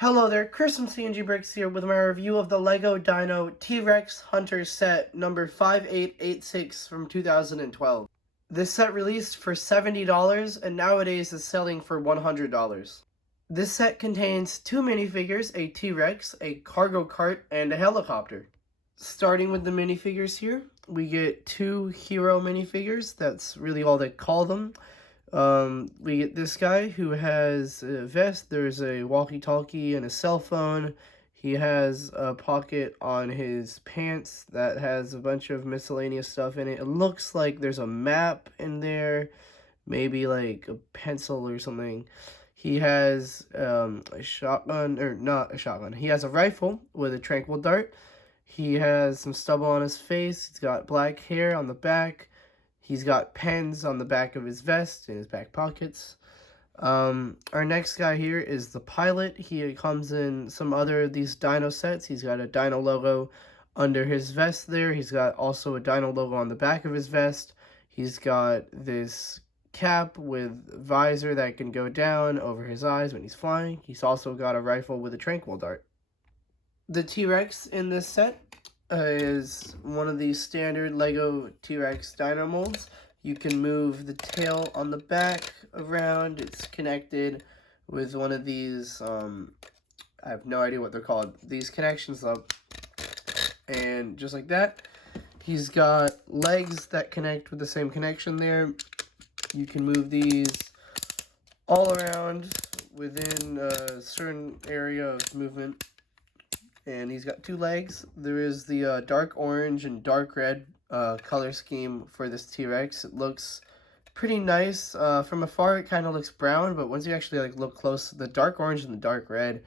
Hello there, Chris from CNG Bricks here with my review of the LEGO Dino T-Rex Hunter set number 5886 from 2012. This set released for $70 and nowadays is selling for $100. This set contains two minifigures, a T-Rex, a cargo cart, and a helicopter. Starting with the minifigures here, we get two hero minifigures, that's really all they call them. We get this guy who has a vest, there's a walkie-talkie and a cell phone. He has a pocket on his pants that has a bunch of miscellaneous stuff in it. It looks like there's a map in there, maybe like a pencil or something. He has a shotgun, or not a shotgun. He has a rifle with a tranquil dart. He has some stubble on his face. He's got black hair on the back. He's got pens on the back of his vest in his back pockets. Our next guy here is the pilot. He comes in some other of these Dino sets. He's got a Dino logo under his vest there. He's got also a Dino logo on the back of his vest. He's got this cap with visor that can go down over his eyes when he's flying. He's also got a rifle with a tranquil dart. The T-Rex in this set is one of these standard LEGO T-Rex Dino molds. You can move the tail on the back around. It's connected with one of these, I have no idea what they're called, these connections up. And just like that, he's got legs that connect with the same connection there. You can move these all around within a certain area of movement. And he's got two legs. There is the dark orange and dark red color scheme for this T-Rex. It looks pretty nice. From afar, it kind of looks brown, but once you actually look close, the dark orange and the dark red,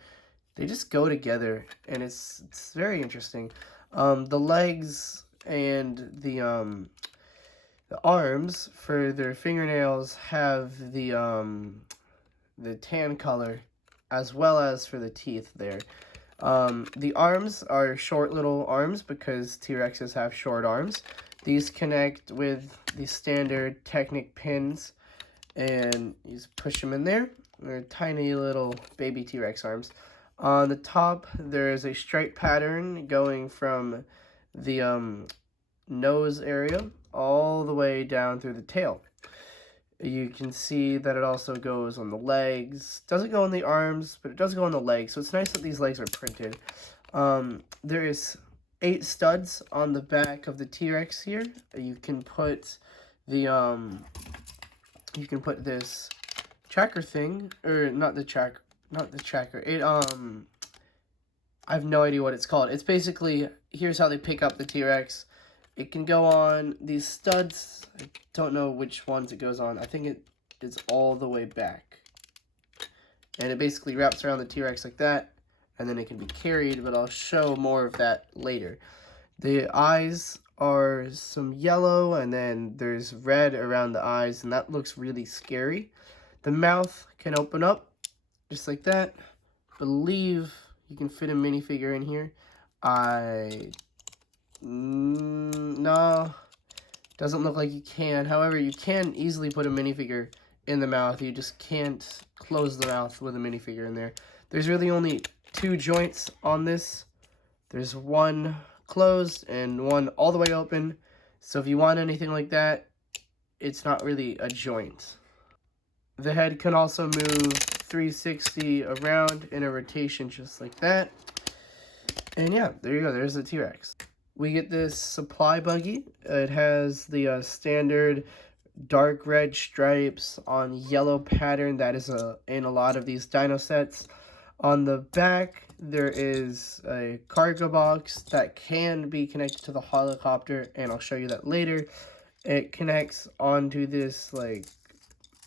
they just go together, and it's very interesting. The legs and the arms for their fingernails have the tan color, as well as for the teeth there. The arms are short little arms because T-Rexes have short arms. These connect with the standard Technic pins, and you just push them in there. They're tiny little baby T-Rex arms. On the top, there is a stripe pattern going from the nose area all the way down through the tail. You can see that it also goes on the legs. Doesn't go on the arms, but it does go on the legs. So it's nice that these legs are printed. There is 8 studs on the back of the T-Rex here. You can put the this tracker thing, or not the tracker. It I have no idea what it's called. It's basically, here's how they pick up the T-Rex. It can go on these studs. I don't know which ones it goes on. I think it is all the way back. And it basically wraps around the T-Rex like that. And then it can be carried, but I'll show more of that later. The eyes are some yellow, and then there's red around the eyes, and that looks really scary. The mouth can open up, just like that. I believe you can fit a minifigure in here. No, doesn't look like you can. However, you can easily put a minifigure in the mouth. You just can't close the mouth with a minifigure in there. There's really only 2 joints on this. There's one closed and one all the way open. So if you want anything like that, it's not really a joint. The head can also move 360 around in a rotation just like that. And yeah, there you go. There's the T-Rex. We get this supply buggy. It has the standard dark red stripes on yellow pattern that is in a lot of these Dino sets. On the back, there is a cargo box that can be connected to the helicopter, and I'll show you that later. It connects onto this like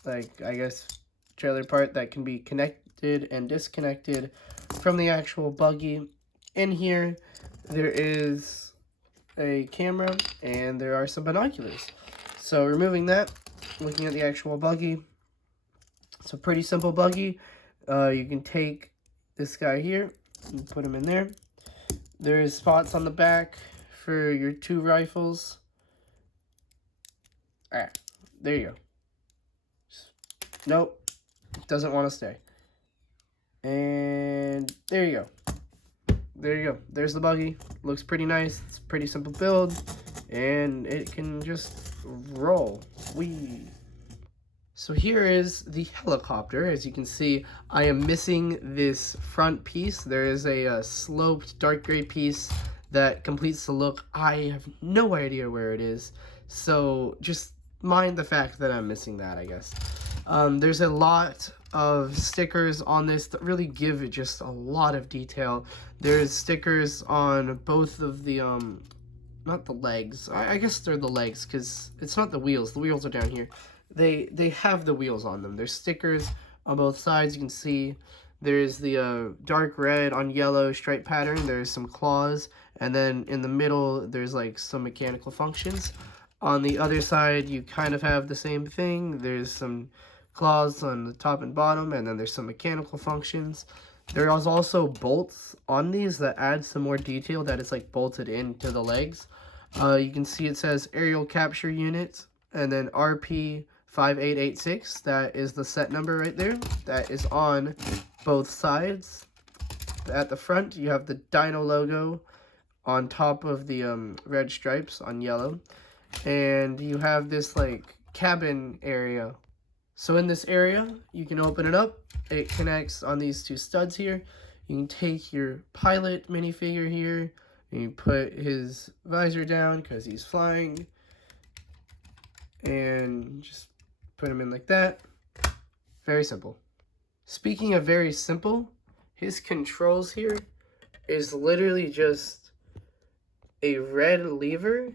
I guess trailer part that can be connected and disconnected from the actual buggy. In here, there is a camera, and there are some binoculars. So removing that, looking at the actual buggy, it's a pretty simple buggy. You can take this guy here and put him in there. There is spots on the back for your 2 rifles. Alright, there you go. Nope, doesn't want to stay. And there you go. There you go. There's the buggy. Looks pretty nice. It's a pretty simple build. And it can just roll. Whee! So here is the helicopter. As you can see, I am missing this front piece. There is a sloped dark gray piece that completes the look. I have no idea where it is. So just mind the fact that I'm missing that, I guess. There's a lot of stickers on this that really give it just a lot of detail. There's stickers on both of the, not the legs. I guess they're the legs because it's not the wheels. The wheels are down here. They have the wheels on them. There's stickers on both sides. You can see there's the dark red on yellow stripe pattern. There's some claws. And then in the middle, there's like some mechanical functions. On the other side, you kind of have the same thing. There's some claws on the top and bottom, and then there's some mechanical functions. There is also bolts on these that add some more detail that is like bolted into the legs. You can see it says aerial capture unit, and then RP 5886. That is the set number right there. That is on both sides. At the front, you have the Dino logo on top of the red stripes on yellow. And you have this like cabin area. So in this area, you can open it up. It connects on these two studs here. You can take your pilot minifigure here, and you put his visor down because he's flying, and just put him in like that. Very simple. Speaking of very simple, his controls here is literally just a red lever.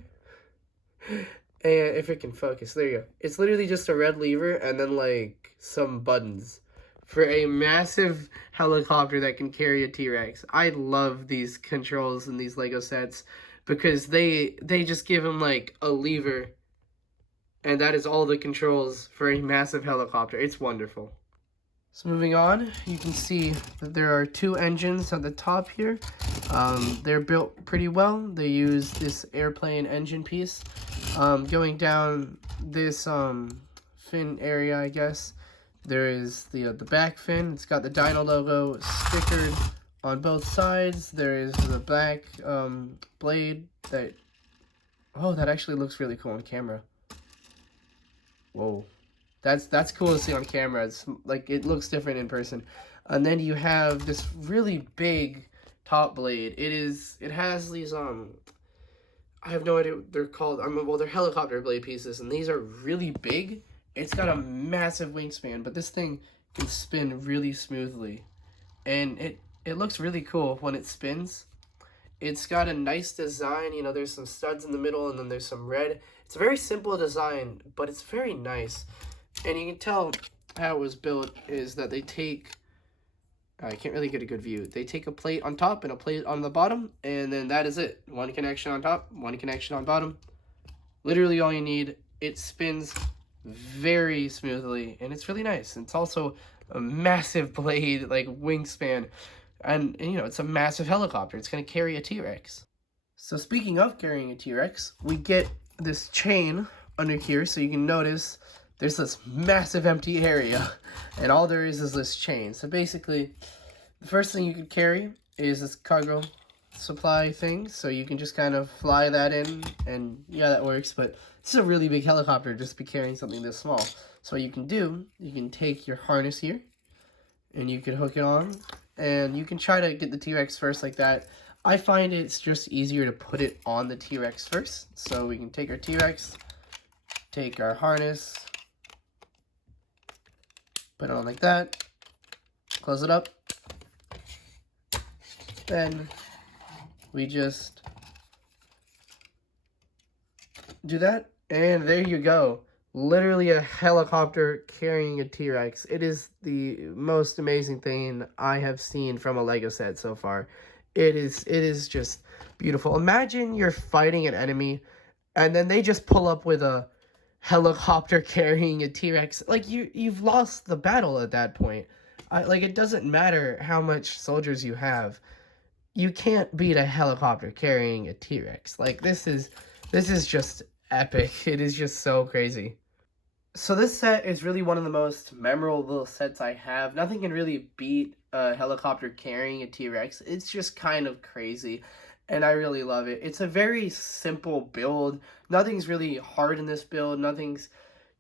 And if it can focus, there you go. It's literally just a red lever and then like some buttons for a massive helicopter that can carry a T-Rex. I love these controls in these Lego sets because they just give him like a lever, and that is all the controls for a massive helicopter. It's wonderful. So moving on, you can see that there are two engines at the top here. They're built pretty well. They use this airplane engine piece. Going down this fin area, I guess, there is the back fin. It's got the Dino logo stickered on both sides. There is the back blade that, oh, that actually looks really cool on camera. Whoa. That's cool to see on camera. It's like, it looks different in person. And then you have this really big top blade. It has these I have no idea what they're called. Well, they're helicopter blade pieces, and these are really big. It's got a massive wingspan, but this thing can spin really smoothly, and it looks really cool when it spins. It's got a nice design. You know, there's some studs in the middle, and then there's some red. It's a very simple design, but it's very nice. And you can tell how it was built is that they take, I can't really get a good view. They take a plate on top and a plate on the bottom, and then that is it. One connection on top, one connection on bottom. Literally all you need. It spins very smoothly, and it's really nice. It's also a massive blade, like wingspan, and you know, it's a massive helicopter. It's going to carry a T-Rex. So speaking of carrying a T-Rex, we get this chain under here, so you can notice there's this massive empty area, and all there is this chain. So basically, the first thing you could carry is this cargo supply thing, so you can just kind of fly that in, and yeah, that works, but this is a really big helicopter just to be carrying something this small. So what you can do, you can take your harness here, and you can hook it on, and you can try to get the T-Rex first like that. I find it's just easier to put it on the T-Rex first. So we can take our T-Rex, take our harness, put it on like that, close it up, then we just do that, and there you go. Literally a helicopter carrying a T-Rex. It is the most amazing thing I have seen from a Lego set so far. It is just beautiful. Imagine you're fighting an enemy, and then they just pull up with a helicopter carrying a T-Rex. Like, you've lost the battle at that point. Like, it doesn't matter how much soldiers you have. You can't beat a helicopter carrying a T-Rex. Like, this is just epic. It is just so crazy. So this set is really one of the most memorable sets I have. Nothing can really beat a helicopter carrying a T-Rex. It's just kind of crazy, and I really love it. It's a very simple build. Nothing's really hard in this build. Nothing's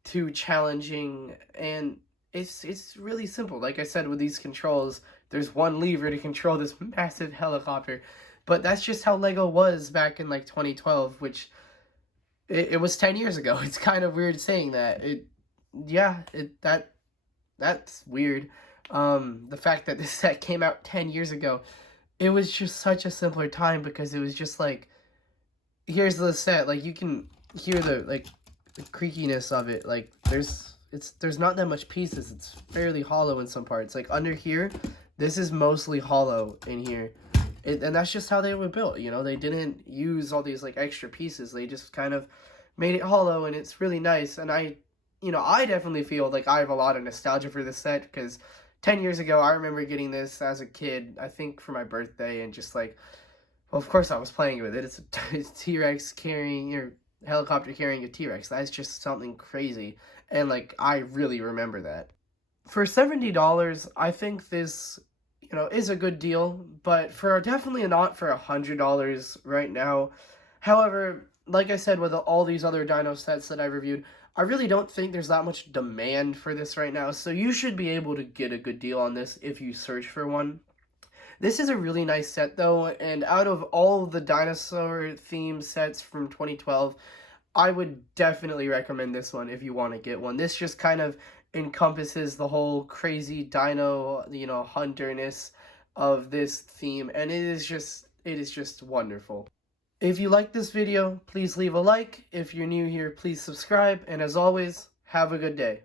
too challenging, and it's really simple. Like I said, with these controls, there's one lever to control this massive helicopter. But that's just how Lego was back in like 2012, which it was 10 years ago. It's kind of weird saying that. That's weird. The fact that this set came out 10 years ago, it was just such a simpler time because it was just like, here's the set. Like you can hear the creakiness of it. Like there's not that much pieces. It's fairly hollow in some parts. Like under here, this is mostly hollow in here. And that's just how they were built, you know? They didn't use all these, like, extra pieces. They just kind of made it hollow, and it's really nice. And I definitely feel like I have a lot of nostalgia for this set, because 10 years ago, I remember getting this as a kid, I think for my birthday, and just, like, well, of course I was playing with it. It's a T-Rex carrying, or helicopter carrying a T-Rex. That's just something crazy. And, like, I really remember that. For $70, I think this is a good deal, but for definitely not for $100 right now. However, like I said, with all these other dino sets that I reviewed, I really don't think there's that much demand for this right now, so you should be able to get a good deal on this if you search for one. This is a really nice set though, and out of all the dinosaur themed sets from 2012, I would definitely recommend this one if you want to get one. This just kind of encompasses the whole crazy dino, hunterness of this theme, and it is just wonderful. If you like this video, please leave a like. If you're new here, please subscribe, and as always, have a good day.